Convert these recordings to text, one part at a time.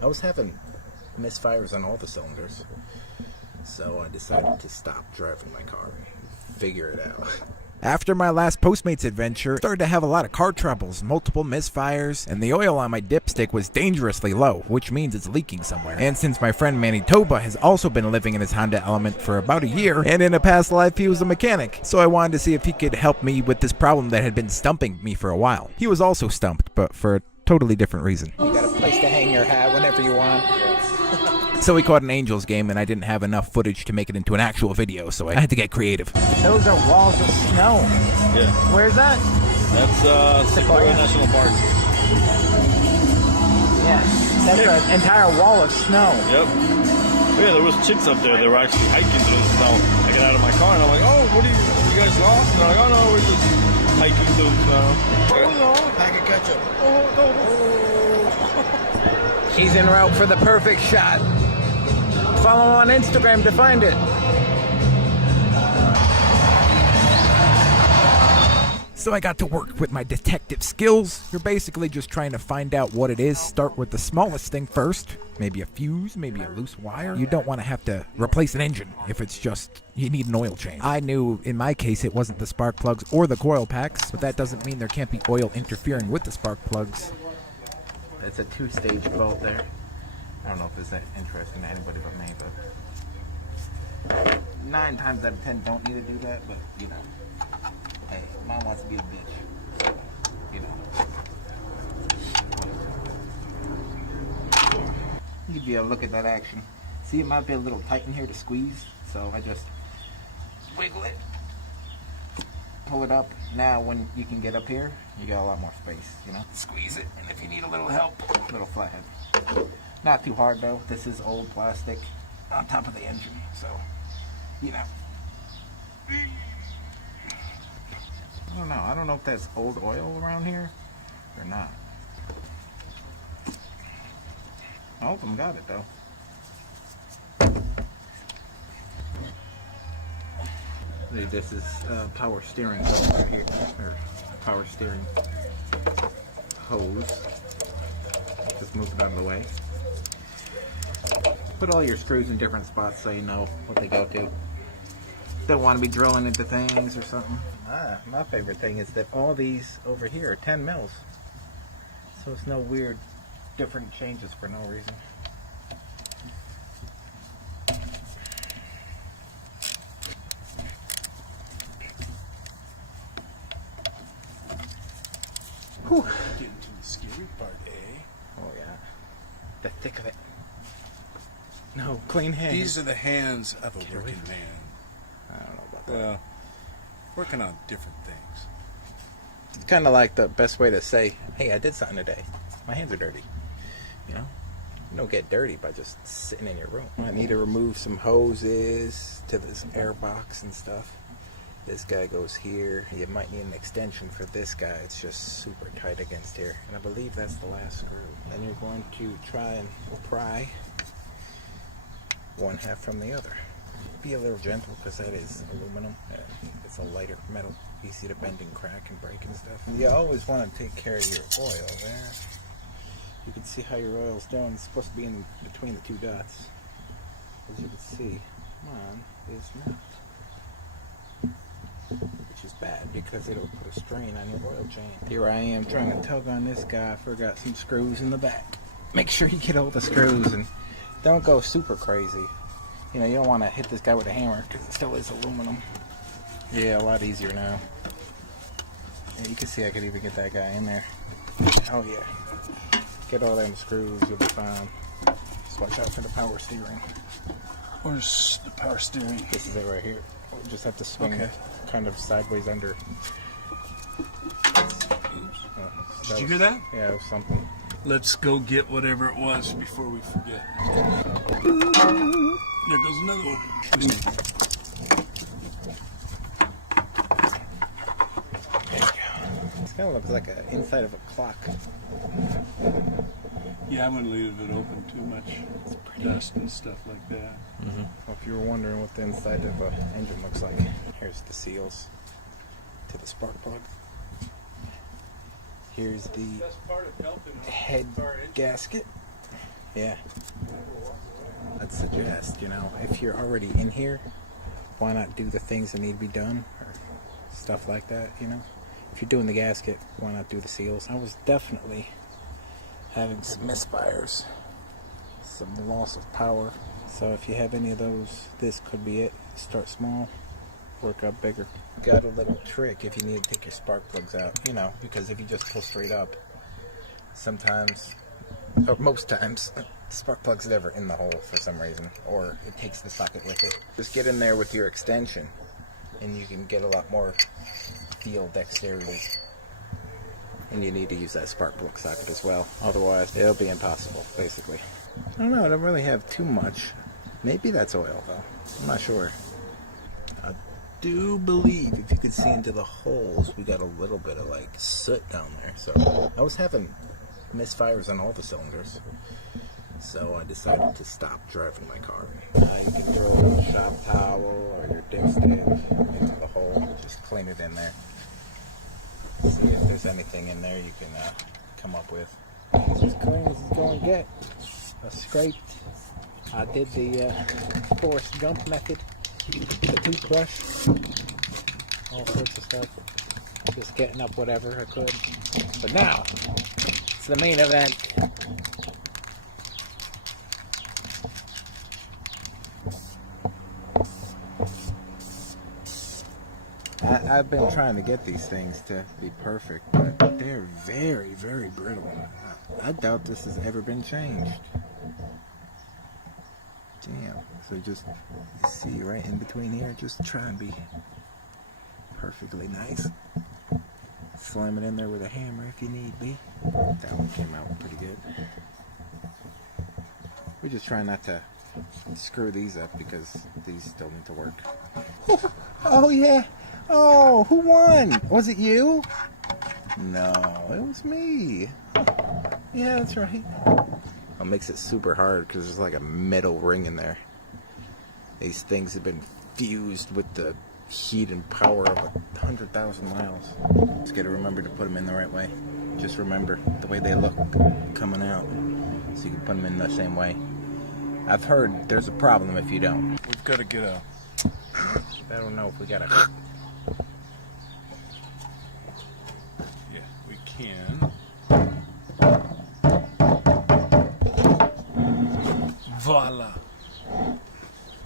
I was having misfires on all the cylinders, so I decided to stop driving my car and figure it out. After my last Postmates adventure, I started to have a lot of car troubles, multiple misfires, and the oil on my dipstick was dangerously low, which means it's leaking somewhere. And since my friend Manitoba has also been living in his Honda Element for about a year, and in a past life he was a mechanic, so I wanted to see if he could help me with this problem that had been stumping me for a while. He was also stumped, but for a totally different reason. You got a place to hang your hat whenever you want. So we caught an Angels game, and I didn't have enough footage to make it into an actual video, so I had to get creative. Those are walls of snow. Yeah. Where's that? That's Sequoia National Park. Yeah, that's an entire wall of snow. Yep. Yeah, there was chicks up there that were actually hiking through the snow. I get out of my car and I'm like, oh, what are you guys lost? And they're like, oh no, we're just hiking through the snow. Oh, pack of ketchup. He's en route for the perfect shot. Follow him on Instagram to find it. So I got to work with my detective skills. You're basically just trying to find out what it is. Start with the smallest thing first. Maybe a fuse, maybe a loose wire. You don't want to have to replace an engine if it's just you need an oil change. I knew in my case it wasn't the spark plugs or the coil packs, but that doesn't mean there can't be oil interfering with the spark plugs. It's a two-stage bolt there. I don't know if it's that interesting to anybody but me, but 9 times out of 10 don't need to do that, but you know, hey, mom wants to be a bitch, so, you know. You could be able to look at that action. See, it might be a little tight in here to squeeze, so I just wiggle it, pull it up. Now when you can get up here, you got a lot more space, you know. Squeeze it, and if you need a little help, a little flathead. Not too hard though. This is old plastic on top of the engine, so you know. I don't know. I don't know if that's old oil around here or not. All of them got it though. This is power steering right here, or power steering hose. Just move it out of the way. Put all your screws in different spots so you know what they go to. Don't want to be drilling into things or something. My favorite thing is that all these over here are 10 mils. So it's no weird different changes for no reason. Whew. Getting to the scary part, eh? Oh yeah. The thick of it. No, clean hands. These are the hands of a working man. I don't know about that. Well, working on different things. It's kind of like the best way to say, hey, I did something today. My hands are dirty. You know? You don't get dirty by just sitting in your room. I need to remove some hoses to this air box and stuff. This guy goes here. You might need an extension for this guy. It's just super tight against here. And I believe that's the last screw. Then you're going to try and pry one half from the other. Be a little gentle because that is aluminum. It's a lighter metal, easy to bend and crack and break and stuff. You always want to take care of your oil there. You can see how your oil's doing. It's supposed to be in between the 2 dots. As you can see, mine is not. Which is bad because it'll put a strain on your oil chain. Here I am trying to tug on this guy. I forgot some screws in the back. Make sure you get all the screws and don't go super crazy. You know, you don't want to hit this guy with a hammer because it still is aluminum. Yeah, a lot easier now. Yeah, you can see I could even get that guy in there. Oh yeah. Get all them screws, you'll be fine. Just watch out for the power steering. Where's the power steering? This is it right here. We'll just have to swing kind of sideways under. Did you hear that? Yeah, it was something. Let's go get whatever it was before we forget. There goes another one. There we go. This kind of looks like an inside of a clock. Yeah, I wouldn't leave it open too much. Dust and stuff like that. Well, if you were wondering what the inside of an engine looks like, here's the seals to the spark plug. Here's the head gasket Yeah. I'd suggest, you know, if you're already in here, why not do the things that need to be done or stuff like that, you know? If you're doing the gasket, why not do the seals? I was definitely having some misfires, some loss of power. So if you have any of those, this could be it. Start small, work up bigger. Got a little trick if you need to take your spark plugs out, you know, because if you just pull straight up, sometimes, or most times, the spark plug's never in the hole for some reason, or it takes the socket with it. Just get in there with your extension, and you can get a lot more field dexterity. And you need to use that spark plug socket as well, otherwise it'll be impossible, basically. I don't know, I don't really have too much. Maybe that's oil, though. I'm not sure. I do believe, if you could see into the holes, we got a little bit of, like, soot down there. So I was having misfires on all the cylinders. So I decided to stop driving my car. You can throw a shop towel or your dipstick into the hole. Just clean it in there. See if there's anything in there you can come up with. It's as clean as it's going to get. I scraped. I did the Forrest Gump method. The toothbrush. All sorts of stuff. Just getting up whatever I could. But now, it's the main event. I've been trying to get these things to be perfect, but they're very, very brittle. I doubt this has ever been changed. Damn. So just see right in between here, just try and be perfectly nice. Slam it in there with a hammer if you need be. That one came out pretty good. We're just trying not to screw these up because these still need to work. Oh yeah. Oh, who won? Was it you? No, it was me. Yeah, that's right. It makes it super hard because there's like a metal ring in there. These things have been fused with the heat and power of 100,000 miles. Just gotta remember to put them in the right way. Just remember the way they look coming out, so you can put them in the same way. I've heard there's a problem if you don't. We've got to get a... I don't know if we got a... Yeah, we can. Voila.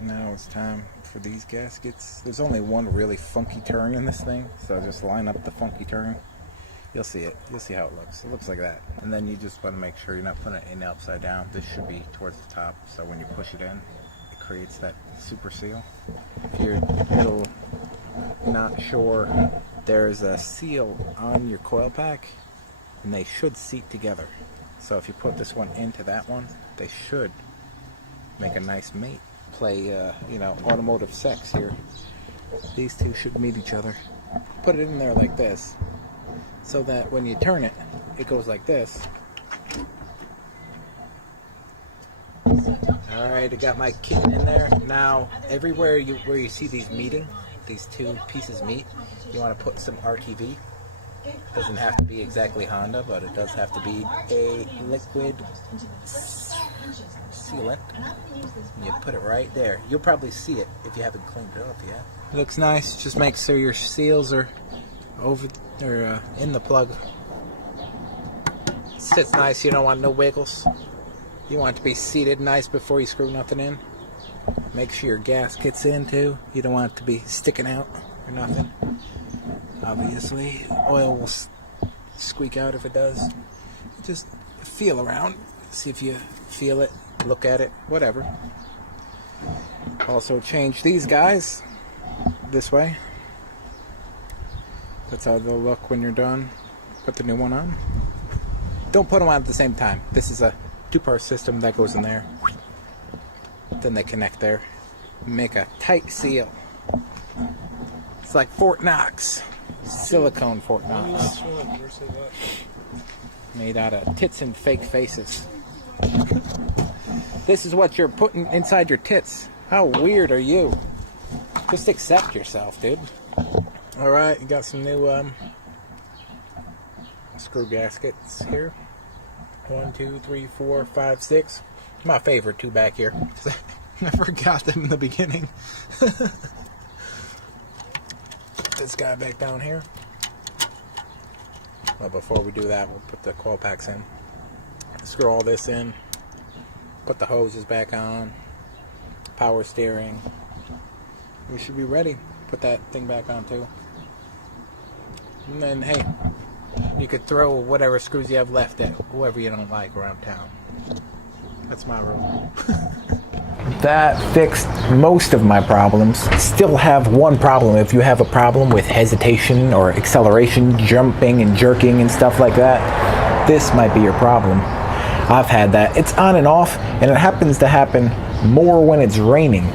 Now it's time for these gaskets. There's only one really funky turn in this thing, so just line up the funky turn. You'll see it. You'll see how it looks. It looks like that. And then you just want to make sure you're not putting it in upside down. This should be towards the top, so when you push it in, it creates that super seal. If you're still not sure, there's a seal on your coil pack, and they should seat together. So if you put this one into that one, they should make a nice mate. Play, you know, automotive sex here. These two should meet each other. Put it in there like this, so that when you turn it, it goes like this. Alright, I got my kit in there. Now, everywhere where you see these meeting, these two pieces meet, you want to put some RTV. Doesn't have to be exactly Honda, but it does have to be a liquid sealant. And you put it right there. You'll probably see it if you haven't cleaned it off yet. It looks nice. Just make sure your seals are over or in the plug. Sits nice. You don't want no wiggles. You want it to be seated nice before you screw nothing in. Make sure your gasket's in too. You don't want it to be sticking out or nothing. Obviously, oil will squeak out if it does. Just feel around, see if you feel it, look at it, whatever. Also change these guys this way. That's how they'll look when you're done. Put the new one on. Don't put them on at the same time. This is a two-part system that goes in there. Then they connect there. Make a tight seal. It's like Fort Knox. Silicone Fort Knox. Made out of tits and fake faces. This is what you're putting inside your tits. How weird are you? Just accept yourself, dude. Alright, you got some new screw gaskets here. 1, 2, 3, 4, 5, 6. My favorite two back here. I forgot them in the beginning. This guy back down here. But before we do that, we'll put the coil packs in. Screw all this in. Put the hoses back on. Power steering. We should be ready. Put that thing back on too. And then, hey, you could throw whatever screws you have left at whoever you don't like around town. That's my rule. That fixed most of my problems. Still have one problem. If you have a problem with hesitation or acceleration, jumping and jerking and stuff like that, this might be your problem. I've had that. It's on and off, and it happens to happen more when it's raining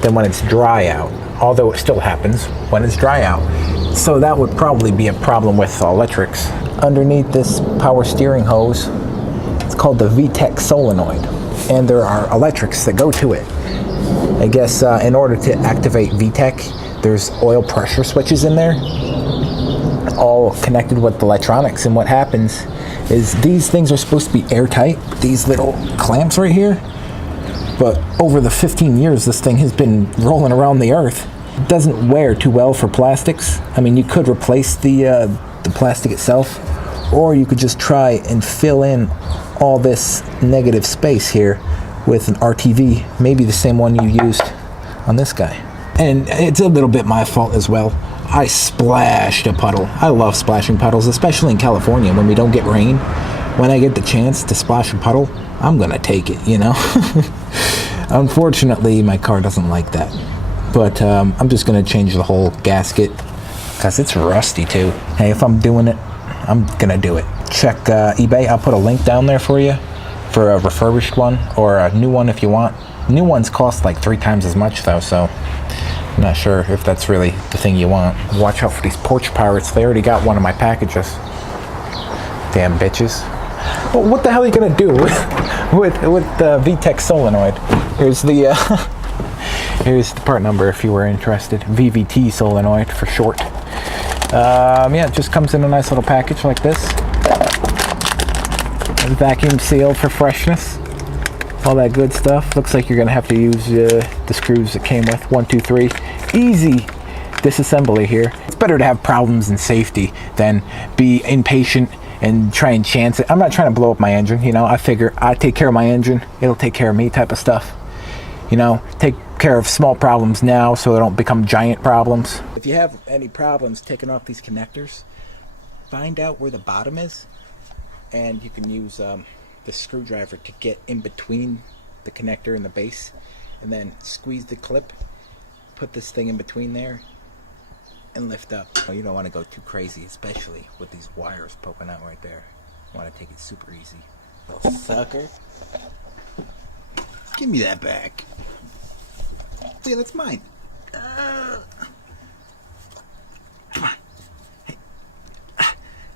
than when it's dry out, although it still happens when it's dry out. So that would probably be a problem with electrics. Underneath this power steering hose, it's called the VTEC solenoid, and there are electrics that go to it. I guess in order to activate VTEC, there's oil pressure switches in there, all connected with electronics, and what happens is these things are supposed to be airtight, these little clamps right here, but over the 15 years this thing has been rolling around the earth. It doesn't wear too well for plastics. I mean, you could replace the plastic itself, or you could just try and fill in all this negative space here with an RTV, maybe the same one you used on this guy. And it's a little bit my fault as well. I splashed a puddle. I love splashing puddles, especially in California when we don't get rain. When I get the chance to splash a puddle, I'm gonna take it, you know? Unfortunately, my car doesn't like that. But I'm just gonna change the whole gasket because it's rusty too. Hey, if I'm doing it, I'm gonna do it. Check eBay. I'll put a link down there for you for a refurbished one or a new one if you want. New ones cost like 3 times as much though, so I'm not sure if that's really the thing you want. Watch out for these porch pirates. They already got one of my packages. Damn bitches. Well, what the hell are you gonna do with the VTEC solenoid? Here's the here's the part number if you were interested. VVT solenoid for short. Yeah, it just comes in a nice little package like this. And vacuum sealed for freshness. All that good stuff. Looks like you're gonna have to use the screws that came with. 1, 2, 3. Easy disassembly here. It's better to have problems in safety than be impatient and try and chance it. I'm not trying to blow up my engine, you know. I figure I take care of my engine, it'll take care of me type of stuff. You know, take care of small problems now so they don't become giant problems. If you have any problems taking off these connectors, find out where the bottom is, and you can use the screwdriver to get in between the connector and the base, and then squeeze the clip, put this thing in between there, and lift up. You don't want to go too crazy, especially with these wires poking out right there. You want to take it super easy. Little sucker. Give me that back. See, that's mine. Come on. Hey.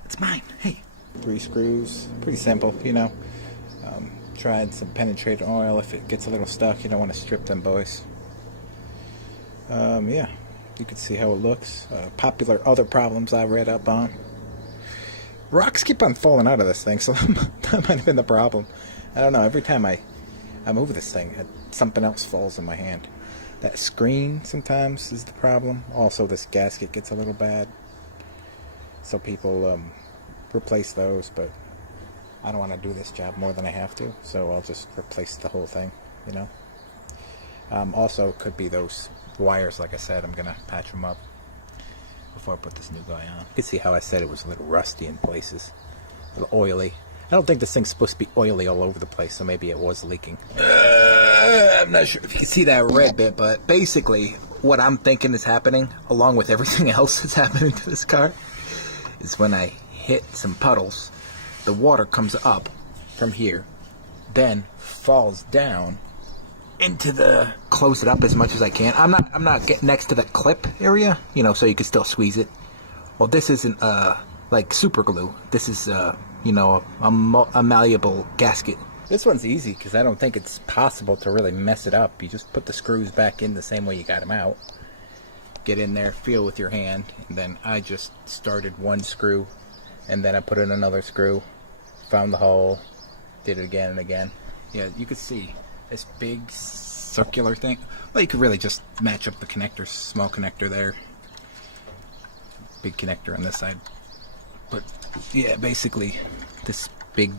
It's mine. Hey. 3 screws. Pretty simple, you know. Tried some penetrating oil. If it gets a little stuck, you don't want to strip them boys. Yeah. You can see how it looks. Popular other problems I read up on. Rocks keep on falling out of this thing, so that might have been the problem. I don't know. Every time I move this thing, something else falls in my hand. That screen sometimes is the problem. Also, this gasket gets a little bad. So people replace those, but I don't want to do this job more than I have to, so I'll just replace the whole thing, you know. Also, could be those wires, like I said. I'm gonna patch them up before I put this new guy on. You can see how I said it was a little rusty in places, a little oily. I don't think this thing's supposed to be oily all over the place, so maybe it was leaking. I'm not sure if you can see that red bit, but basically what I'm thinking is happening, along with everything else that's happening to this car, is when I hit some puddles, the water comes up from here, then falls down into the, close it up as much as I can. I'm not getting next to the clip area, you know, so you can still squeeze it. Well, this isn't like super glue. This is you know, a malleable gasket. This one's easy because I don't think it's possible to really mess it up. You just put the screws back in the same way you got them out. Get in there, feel with your hand, and then I just started one screw, and then I put in another screw, found the hole, did it again and again. Yeah, you could see this big circular thing. Well, you could really just match up the connectors. Small connector there, big connector on this side. But yeah, basically this big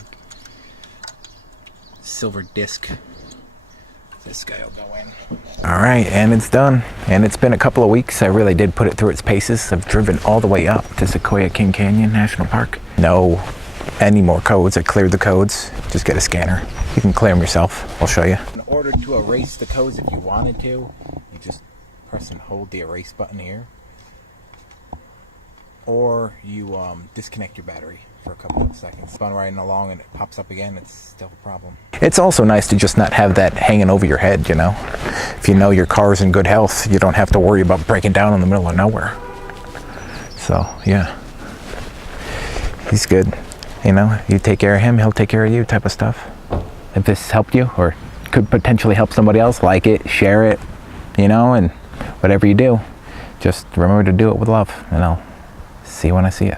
silver disc. This guy will go in. All right, and it's done. And it's been a couple of weeks. I really did put it through its paces. I've driven all the way up to Sequoia King Canyon National Park. No any more codes. I cleared the codes. Just get a scanner. You can clear them yourself. I'll show you. In order to erase the codes, if you wanted to, you just press and hold the erase button here. Or you disconnect your battery for a couple of seconds. Spun riding along and it pops up again, it's still a problem. It's also nice to just not have that hanging over your head, you know. If you know your car's in good health, you don't have to worry about breaking down in the middle of nowhere. So, yeah. He's good. You know, you take care of him, he'll take care of you type of stuff. If this helped you or could potentially help somebody else, like it, share it, you know, and whatever you do, just remember to do it with love, and I'll see you when I see you.